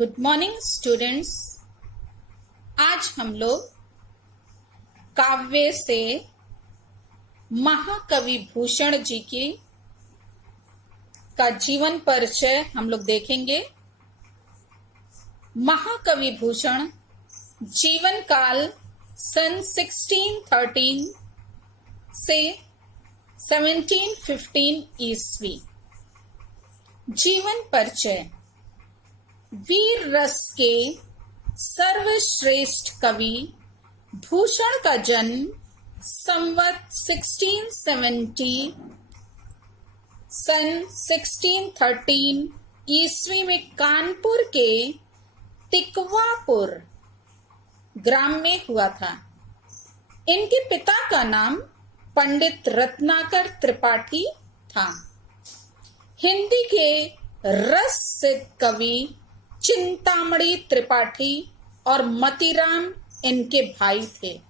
Good morning students. आज हम लोग काव्य से महाकवि भूषण जी की का जीवन परिचय हम लोग देखेंगे। महाकवि भूषण जीवन काल सन 1613 से 1715 ईस्वी। जीवन परिचय। वीर रस के सर्वश्रेष्ठ कवि भूषण का जन्म संवत 1670 सन 1613 ईस्वी में कानपुर के तिकवापुर ग्राम में हुआ था। इनके पिता का नाम पंडित रत्नाकर त्रिपाठी था। हिंदी के रस सिद्ध कवि चिंतामणि त्रिपाठी और मतीराम इनके भाई थे।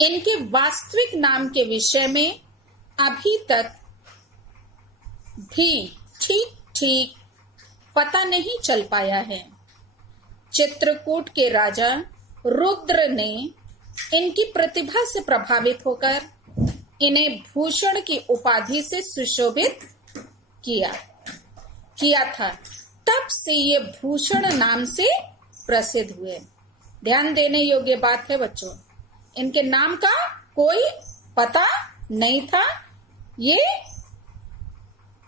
इनके वास्तविक नाम के विषय में अभी तक भी ठीक पता नहीं चल पाया है। चित्रकूट के राजा रुद्र ने इनकी प्रतिभा से प्रभावित होकर इन्हें भूषण की उपाधि से सुशोभित किया था। तब से ये भूषण नाम से प्रसिद्ध हुए। ध्यान देने योग्य बात है बच्चों, इनके नाम का कोई पता नहीं था। ये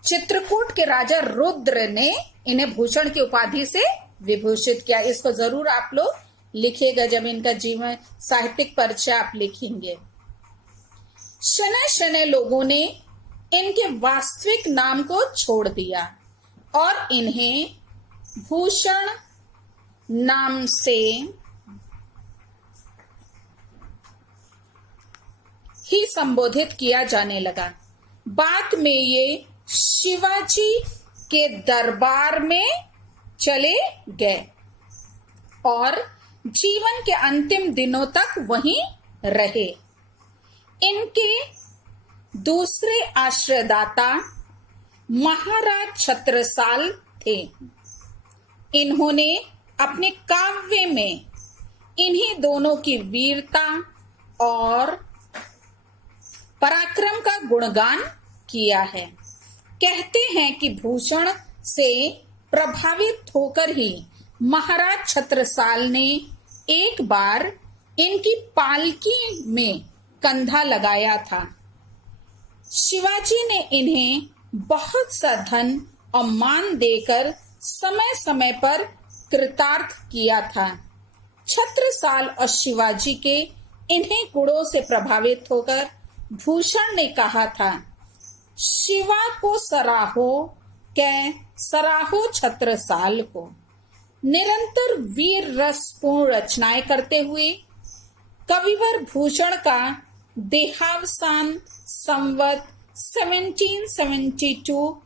चित्रकूट के राजा रुद्र ने इन्हें भूषण की उपाधि से विभूषित किया। इसको जरूर आप लोग लिखिएगा जब इनका जीवन साहित्यिक परिचय आप लिखेंगे। शनै शनै लोगों ने इनके वास्तविक नाम को छोड़ दिया और इन्हें भूषण नाम से ही संबोधित किया जाने लगा। बाद में ये शिवाजी के दरबार में चले गए और जीवन के अंतिम दिनों तक वहीं रहे। इनके दूसरे आश्रयदाता महाराज छत्रसाल थे। इन्होंने अपने काव्य में इन्हीं दोनों की वीरता और पराक्रम का गुणगान किया है। कहते हैं कि भूषण से प्रभावित होकर ही महाराज छत्रसाल ने एक बार इनकी पालकी में कंधा लगाया था। शिवाजी ने इन्हें बहुत सा धन और मान देकर समय समय पर कृतार्थ किया था। छत्रसाल और शिवाजी के इन्हीं गुणों से प्रभावित होकर भूषण ने कहा था, शिवा को सराहो छत्रसाल को। निरंतर वीर रसपूर्ण रचनाएं करते हुए कविवर भूषण का देहावसान संवत 1772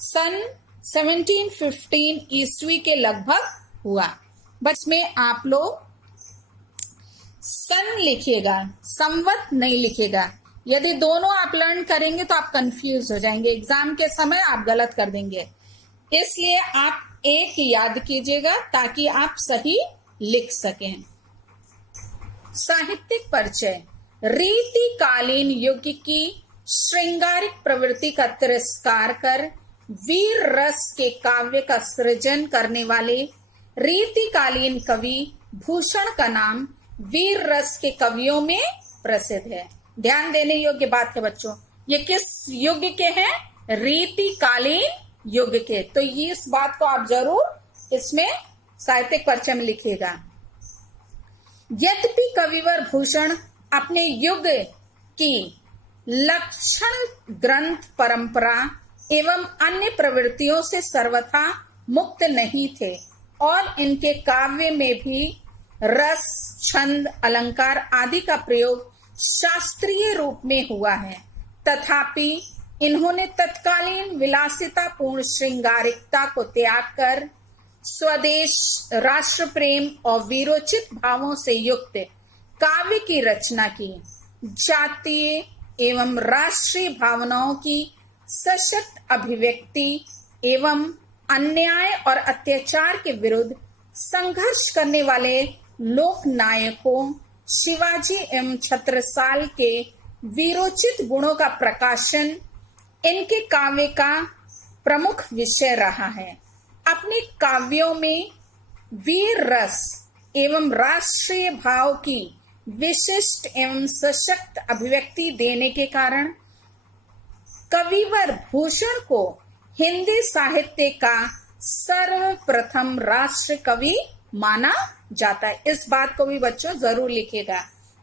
सन 1715 ईस्वी के लगभग हुआ। बस में आप लोग सन लिखिएगा, संवत नहीं लिखिएगा। यदि दोनों आप लर्न करेंगे तो आप कंफ्यूज हो जाएंगे, एग्जाम के समय आप गलत कर देंगे। इसलिए आप एक याद कीजिएगा ताकि आप सही लिख सकें। साहित्यिक परिचय। रीतिकालीन युग की श्रृंगारिक प्रवृत्ति का तिरस्कार कर वीर रस के काव्य का सृजन करने वाले रीतिकालीन कवि भूषण का नाम वीर रस के कवियों में प्रसिद्ध है। ध्यान देने योग्य बात है बच्चों, ये किस युग के हैं? रीतिकालीन युग के। तो ये इस बात को आप जरूर इसमें साहित्यिक परिचय में लिखिएगा। यद्यपि कविवर भूषण अपने युग की लक्षण ग्रंथ परंपरा एवं अन्य प्रवृत्तियों से सर्वथा मुक्त नहीं थे और इनके काव्य में भी रस, छंद, अलंकार आदि का प्रयोग शास्त्रीय रूप में हुआ है। तथापि इन्होंने तत्कालीन विलासितापूर्ण श्रृंगारिकता को त्याग कर स्वदेश, राष्ट्र प्रेम और वीरोचित भावों से युक्त काव्य की रचना की। जातीय एवं राष्ट्रीय भावनाओं की सशक्त अभिव्यक्ति एवं अन्याय और अत्याचार के विरुद्ध संघर्ष करने वाले लोक नायकों शिवाजी एवं छत्रसाल के वीरोचित गुणों का प्रकाशन इनके काव्य का प्रमुख विषय रहा है। अपने काव्यों में वीर रस एवं राष्ट्रीय भाव की विशिष्ट एवं सशक्त अभिव्यक्ति देने के कारण कविवर भूषण को हिंदी साहित्य का सर्वप्रथम राष्ट्र कवि माना जाता है। इस बात को भी बच्चों जरूर लिखेगा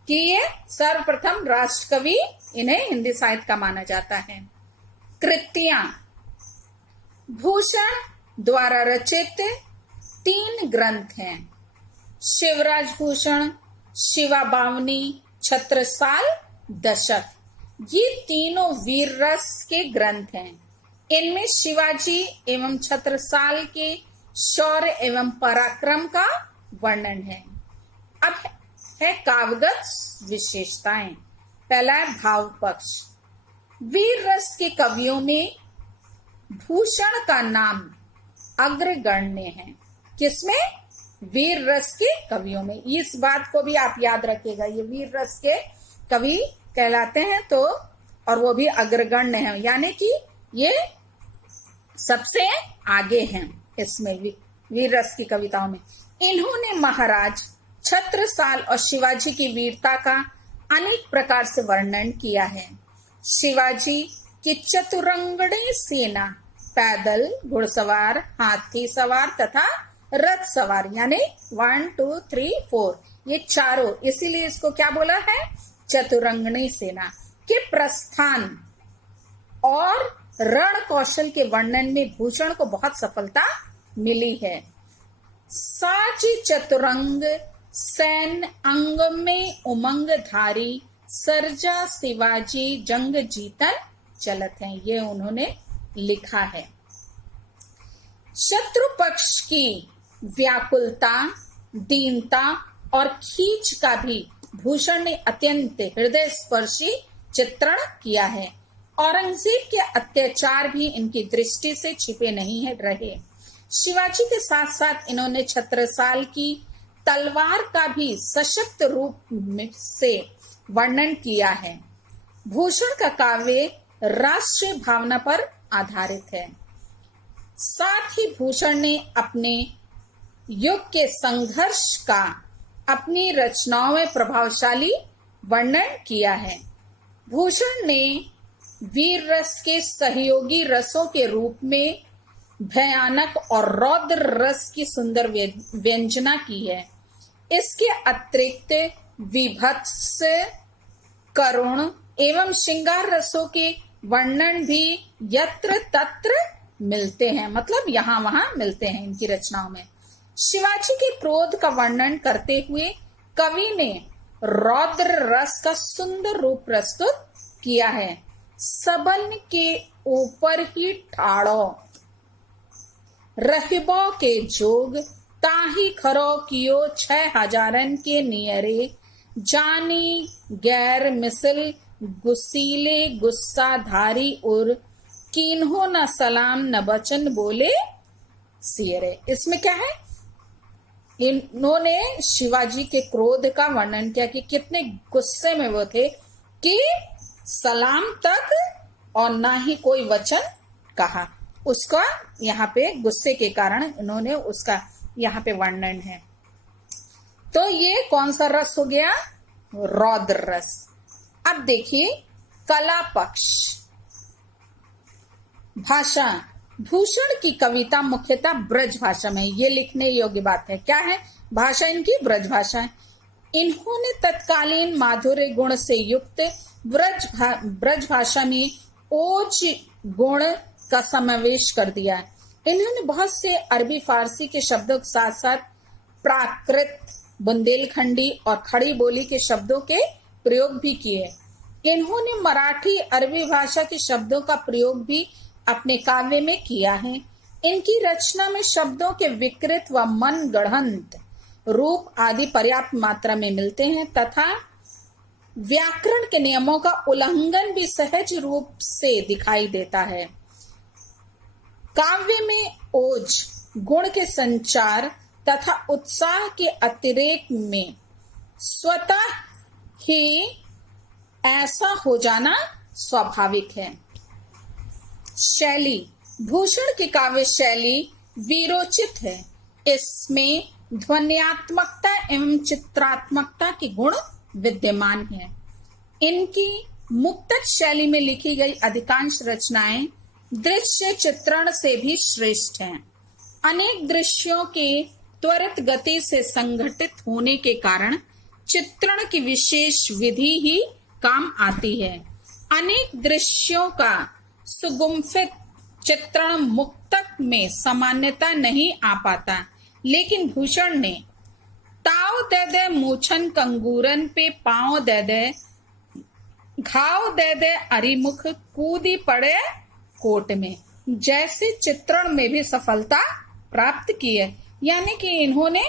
कि ये सर्वप्रथम राष्ट्र कवि इन्हें हिंदी साहित्य का माना जाता है। कृतियां भूषण द्वारा रचित 3 ग्रंथ हैं। शिवराज भूषण, शिवा बावनी, छत्रसाल दशक, ये तीनों वीर रस के ग्रंथ हैं। इनमें शिवाजी एवं छत्रसाल के शौर्य एवं पराक्रम का वर्णन है। अब है काव्यगत विशेषताएं। पहला है भाव पक्ष। वीर रस के कवियों में भूषण का नाम अग्रगण्य है। किसमें? वीर रस के कवियों में। इस बात को भी आप याद रखिएगा, ये वीर रस के कवि कहलाते हैं तो, और वो भी अग्रगण्य हैं, यानी कि ये सबसे आगे हैं इसमें वीर रस की कविताओं में। इन्होंने महाराज छत्रसाल और शिवाजी की वीरता का अनेक प्रकार से वर्णन किया है। शिवाजी की चतुरंगणी सेना पैदल, घुड़सवार, हाथी सवार तथा रथ सवार, यानी 1 2 3 4 ये चारों, इसीलिए इसको क्या बोला है? चतुरंगणी सेना के प्रस्थान और रण कौशल के वर्णन में भूषण को बहुत सफलता मिली है। साची चतुरंग सैन अंग में उमंग धारी, सरजा शिवाजी जंग जीतन चलत हैं, ये उन्होंने लिखा है। शत्रु पक्ष की व्याकुलता, दीनता और खींच का भी भूषण ने अत्यंत हृदय स्पर्शी चित्रण किया है। औरंगजेब के अत्याचार भी इनकी दृष्टि से छिपे नहीं रहे। शिवाजी के साथ साथ इन्होंने छत्रसाल की तलवार का भी सशक्त रूप से वर्णन किया है। भूषण का काव्य राष्ट्रीय भावना पर आधारित है। साथ ही भूषण ने अपने युग के संघर्ष का अपनी रचनाओं में प्रभावशाली वर्णन किया है। भूषण ने वीर रस के सहयोगी रसों के रूप में भयानक और रौद्र रस की सुंदर व्यंजना की है। इसके अतिरिक्त विभत्स, करुण एवं श्रृंगार रसों के वर्णन भी यत्र तत्र मिलते हैं, मतलब यहाँ वहां मिलते हैं इनकी रचनाओं में। शिवाजी के क्रोध का वर्णन करते हुए कवि ने रौद्र रस का सुंदर रूप प्रस्तुत किया है। सबन के ऊपर ही ठाड़ो रहिबो के जोग, ताही खरो कियो 6000 के नियरे, जानी गैर मिसल गुसीले गुस्सा धारी उर, किन्हो न सलाम न बचन बोले सियरे। इसमें क्या है? इन्होंने शिवाजी के क्रोध का वर्णन किया कि कितने गुस्से में वो थे कि सलाम तक और ना ही कोई वचन कहा। उसका यहाँ पे गुस्से के कारण इन्होंने उसका यहाँ पे वर्णन है। तो ये कौन सा रस हो गया? रौद्र रस। अब देखिए कला पक्ष। भाषा। भूषण की कविता मुख्यतः ब्रज भाषा में, ये लिखने योग्य बात है। क्या है? भाषा इनकी ब्रज भाषा है। इन्होंने तत्कालीन माधुर्य गुण से युक्त ब्रज भाषा में ओज गुण का समावेश कर दिया है। इन्होंने बहुत से अरबी फारसी के शब्दों के साथ साथ प्राकृत, बुंदेलखंडी और खड़ी बोली के शब्दों के प्रयोग भी किए। इन्होंने मराठी, अरबी भाषा के शब्दों का प्रयोग भी अपने काव्य में किया है। इनकी रचना में शब्दों के विकृत व मन गढ़ंत रूप आदि पर्याप्त मात्रा में मिलते हैं तथा व्याकरण के नियमों का उल्लंघन भी सहज रूप से दिखाई देता है। काव्य में ओज गुण के संचार तथा उत्साह के अतिरेक में स्वतः ही ऐसा हो जाना स्वाभाविक है। शैली, भूषण की काव्य शैली वीरोचित है। इसमें ध्वन्यात्मकता एवं चित्रात्मकता के गुण विद्यमान है। इनकी मुक्तक शैली में लिखी गई अधिकांश रचनाएं दृश्य चित्रण से भी श्रेष्ठ हैं। अनेक दृश्यों के त्वरित गति से संघटित होने के कारण चित्रण की विशेष विधि ही काम आती है। अनेक दृश्यों का सुगुम्फित चित्रण मुक्तक में सामान्यता नहीं आ पाता, लेकिन भूषण ने ताव दे दे मूछन कंगूरन पे पांव दे दे, घाव दे दे अरिमुख कूदी पड़े कोट में जैसे चित्रण में भी सफलता प्राप्त की है। यानी कि इन्होंने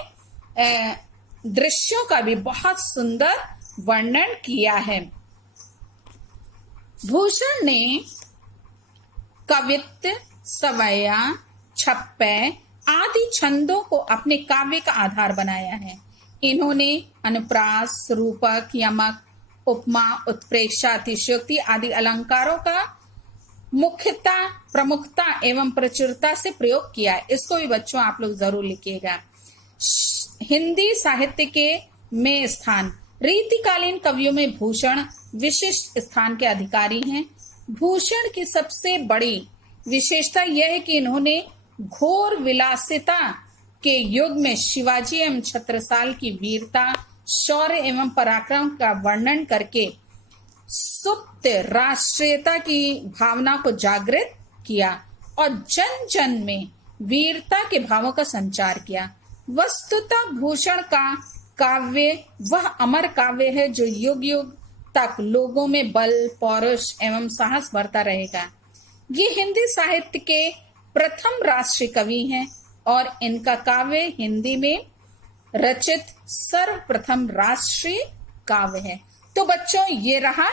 दृश्यों का भी बहुत सुंदर वर्णन किया है। भूषण ने कवित्त, सवैया, छप्पे आदि छंदों को अपने काव्य का आधार बनाया है। इन्होंने अनुप्रास, रूपक, यमक, उपमा, उत्प्रेक्षा, अतिशयोक्ति आदि अलंकारों का मुख्यता, प्रमुखता एवं प्रचुरता से प्रयोग किया है। इसको भी बच्चों आप लोग जरूर लिखिएगा। हिंदी साहित्य के में स्थान, रीतिकालीन कवियों में भूषण विशिष्ट स्थान के अधिकारी हैं। भूषण की सबसे बड़ी विशेषता यह है कि इन्होंने घोर विलासिता के युग में शिवाजी एवं छत्रसाल की वीरता, शौर्य एवं पराक्रम का वर्णन करके सुप्त राष्ट्रीयता की भावना को जागृत किया और जन जन में वीरता के भावों का संचार किया। वस्तुतः भूषण का काव्य वह अमर काव्य है जो युग युग तक लोगों में बल, पौरुष एवं साहस भरता रहेगा। ये हिंदी साहित्य के प्रथम राष्ट्रीय कवि हैं और इनका काव्य हिंदी में रचित सर्वप्रथम राष्ट्रीय काव्य है। तो बच्चों ये रहा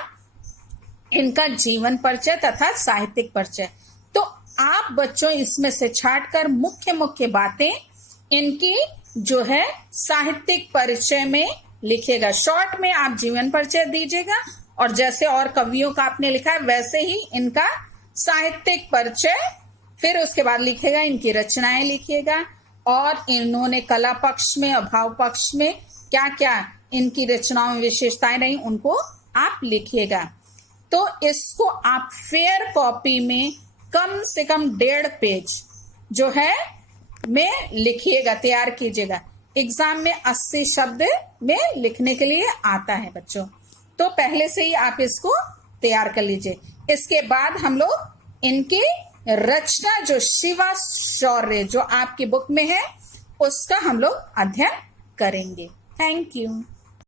इनका जीवन परिचय तथा साहित्यिक परिचय। तो आप बच्चों इसमें से छांटकर मुख्य मुख्य बातें इनकी जो है साहित्यिक परिचय में लिखिएगा। शॉर्ट में आप जीवन परिचय दीजिएगा और जैसे और कवियों का आपने लिखा है वैसे ही इनका साहित्यिक परिचय, फिर उसके बाद लिखिएगा इनकी रचनाएं लिखिएगा और इन्होंने कला पक्ष में और भाव पक्ष में क्या क्या इनकी रचनाओं में विशेषताएं रही उनको आप लिखिएगा। तो इसको आप फेयर कॉपी में कम से कम 1.5 पेज जो है में लिखिएगा, तैयार कीजिएगा। एग्जाम में 80 शब्द में लिखने के लिए आता है बच्चों, तो पहले से ही आप इसको तैयार कर लीजिए। इसके बाद हम लोग इनकी रचना जो शिवा शौर्य जो आपकी बुक में है उसका हम लोग अध्ययन करेंगे। Thank you.